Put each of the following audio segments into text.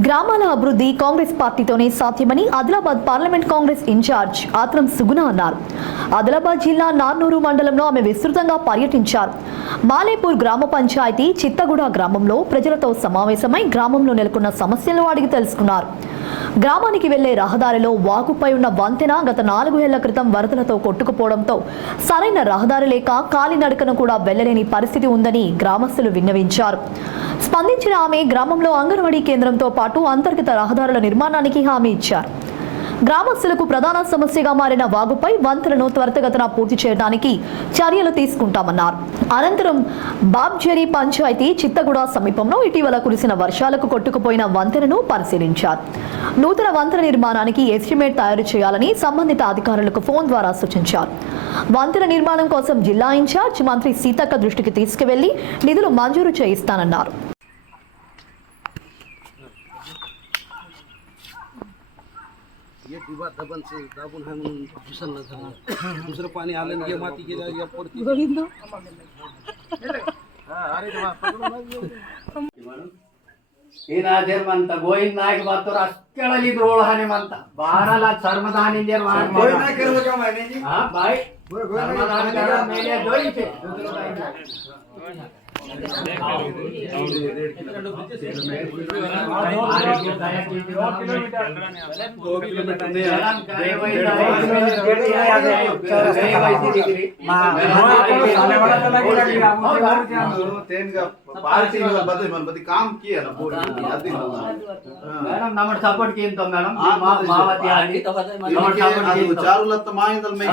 గ్రామాల అభివృద్ధి కాంగ్రెస్ పార్టీతోనే సాధ్యమని ఆదిలాబాద్ పార్లమెంట్ కాంగ్రెస్ ఇన్ఛార్జ్ ఆత్రం సుగుణ అన్నారు. ఆదిలాబాద్ జిల్లా నార్నూరు మండలంలో ఆమె విస్తృతంగా పర్యటించారు. మాలేపూర్ గ్రామ పంచాయతీ చిత్తగూడ గ్రామంలో ప్రజలతో సమావేశమై గ్రామంలో నెలకొన్న సమస్యలను అడిగి తెలుసుకున్నారు. గ్రామానికి వెళ్లే రహదారిలో వాగుపై ఉన్న వంతెన గత 4 ఏళ్ల క్రితం వరదలతో కొట్టుకుపోవడంతో సరైన రహదారి లేక కాలినడకను కూడా వెళ్లలేని పరిస్థితి ఉందని గ్రామస్తులు విన్నవించారు. స్పందించిన ఆమె గ్రామంలో అంగన్వాడీ కేంద్రంతో పాటు అంతర్గత రహదారుల నిర్మాణానికి హామీ ఇచ్చారు. గ్రామస్తులకు ప్రధాన సమస్యగా మారిన వాగుపై వంతెనను త్వరితగతిన పూర్తి చేయడానికి చర్యలు తీసుకుంటామన్నారు. అనంతరం బాబ్జేరి పంచాయతీ చిత్తగూడ సమీపంలో ఇటీవల కురిసిన వర్షాలకు కొట్టుకుపోయిన వంతెనను పరిశీలించారు. నూతన వంతెన నిర్మాణానికి ఎస్టిమేట్ తయారు చేయాలని సంబంధిత అధికారులకు ఫోన్ ద్వారా సూచించారు. వంతెన నిర్మాణం కోసం జిల్లా ఇన్ఛార్జ్ మంత్రి సీతక్క దృష్టికి తీసుకువెళ్లి నిధులు మంజూరు చేయిస్తానన్నారు. ये डिब्बा दबन से दाबुन हम भूषण न था दूसरे पानी आले ये माटी के या पड़ती अरे ईना जर्मंत गोइन नायक बात तो राष्ट्रली रोड हाने मानता 12 लाख सर्वधानी जर्मन कोई ना करो क्या मैंने जी हां भाई सर्वधानी जर्मन मैंने दोई छे काम किया ना मैडम नंबर सपोर्ट किए तो मैडम मावती आदि नंबर सपोर्ट चारों लत मायदल में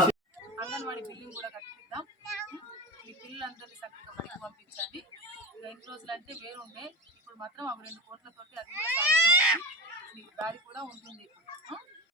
అంగన్వాడీ బిల్డింగ్ కూడా కట్టిద్దాం. మీ పిల్లలందరినీ చక్కగా బడికి పంపించండి. ఎన్ని రోజులు అంటే వేరుండే, ఇప్పుడు మాత్రం ఒక 2 కోట్లతోటి అది కూడా సాధ్యమైంది. మీకు దారి కూడా ఉంటుంది.